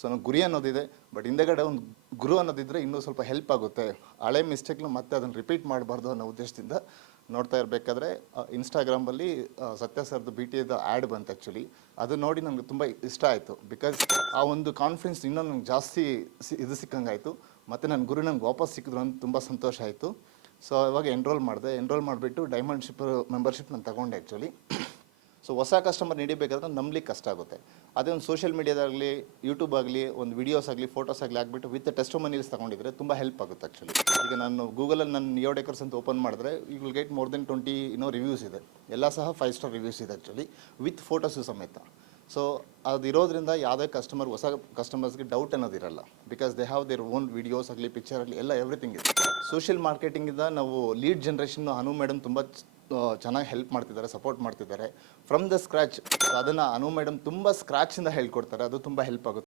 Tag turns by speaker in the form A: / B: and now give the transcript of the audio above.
A: So ನನಗೆ ಗುರಿ ಅನ್ನೋದಿದೆ but ಹಿಂದೆಗಡೆ ಒಂದು ಗುರು ಅನ್ನೋದಿದ್ರೆ ಇನ್ನೂ ಸ್ವಲ್ಪ ಹೆಲ್ಪ್ ಆಗುತ್ತೆ. ಹಳೆ ಮಿಸ್ಟೇಕ್ನ ಮತ್ತೆ ಅದನ್ನು ರಿಪೀಟ್ ಮಾಡಬಾರ್ದು ಅನ್ನೋ ಉದ್ದೇಶದಿಂದ ನೋಡ್ತಾ ಇರಬೇಕಾದ್ರೆ ಇನ್ಸ್ಟಾಗ್ರಾಮಲ್ಲಿ ಸತ್ಯ ಸರ್ದು ಬಿ ಟಿ ಎದ ಆ್ಯಡ್ ಬಂತು ಆ್ಯಕ್ಚುಲಿ ಅದು ನೋಡಿ ನನಗೆ ತುಂಬ ಇಷ್ಟ ಆಯಿತು. ಬಿಕಾಸ್ ಆ ಒಂದು ಕಾನ್ಫಿಡೆನ್ಸ್ ಇನ್ನೂ ನಂಗೆ ಜಾಸ್ತಿ ಇದು ಸಿಕ್ಕಂಗಾಯಿತು. ಮತ್ತು ನನ್ನ ಗುರು ನಂಗೆ ವಾಪಸ್ ಸಿಕ್ಕಿದ್ರು ಅಂತ ತುಂಬ ಸಂತೋಷ ಆಯಿತು. ಸೊ ಇವಾಗ ಎನ್ರೋಲ್ ಮಾಡಿದೆ. ಎನ್ರೋಲ್ ಮಾಡಿಬಿಟ್ಟು ಡೈಮಂಡ್ ಶಿಪ್ ಮೆಂಬರ್ಶಿಪ್ ನಾನು ತಗೊಂಡೆ ಆ್ಯಕ್ಚುಲಿ ಸೊ ಹೊಸ ಕಸ್ಟಮರ್ ಹಿಡಿಬೇಕಾದ್ರೆ ನಂಬಲಿಕ್ಕೆ ಕಷ್ಟ ಆಗುತ್ತೆ. ಅದೇ ಒಂದು ಸೋಷಿಯಲ್ ಮೀಡಿಯಾದಾಗಲಿ ಯೂಟ್ಯೂಬ್ ಆಗಲಿ, ಒಂದು ವಿಡಿಯೋಸ್ ಆಗಲಿ ಫೋಟೋಸ್ ಆಗಲಿ ಆಗಿಬಿಟ್ಟು ವಿತ್ ಟೆಸ್ಟ್ ಮನೀಸ್ ತಗೊಂಡಿದ್ರೆ ತುಂಬ ಹೆಲ್ಪ್ ಆಗುತ್ತೆ ಆ್ಯಕ್ಚುಲಿ ಈಗ ನಾನು ಗೂಗಲಲ್ಲಿ ನನ್ನ ನಿಯೋ ಡೆಕರ್ಸ್ ಅಂತ ಓಪನ್ ಮಾಡಿದ್ರೆ you will get more than twenty ಇನ್ನೋ ರಿವ್ಯೂಸ್ ಇದೆ. ಎಲ್ಲ ಸಹ ಫೈವ್ ಸ್ಟಾರ್ ರಿವ್ಯೂಸ್ ಇದೆ ಆ್ಯಕ್ಚುಲಿ ವಿತ್ ಫೋಟೋಸು ಸಮೇತ. ಸೊ ಅದಿರೋದ್ರಿಂದ ಯಾವುದೇ ಕಸ್ಟಮರ್ ಹೊಸ ಕಸ್ಟಮರ್ಸ್ಗೆ doubt ಅನ್ನೋದಿರಲ್ಲ. Because they have their own videos ಆಗಲಿ ಪಿಕ್ಚರ್ ಆಗಲಿ ಎಲ್ಲ ಎವ್ರಿಥಿಂಗ್ ಇದೆ. ಸೋಷಿಯಲ್ ಮಾರ್ಕೆಟಿಂಗಿಂದ ನಾವು ಲೀಡ್ ಜನ್ರೇಷನ್ ಅನು ಮೇಡಮ್ ತುಂಬ ಚೆನ್ನಾಗಿ ಹೆಲ್ಪ್ ಮಾಡ್ತಿದ್ದಾರೆ ಸಪೋರ್ಟ್ ಮಾಡ್ತಿದ್ದಾರೆ. ಫ್ರಮ್ ದ ಸ್ಕ್ರ್ಯಾಚ್ ಅದನ್ನು ಅನು ಮೇಡಮ್ ತುಂಬ ಸ್ಕ್ರ್ಯಾಚಿಂದ ಹೇಳ್ಕೊಡ್ತಾರೆ. ಅದು ತುಂಬ ಹೆಲ್ಪ್ ಆಗುತ್ತೆ.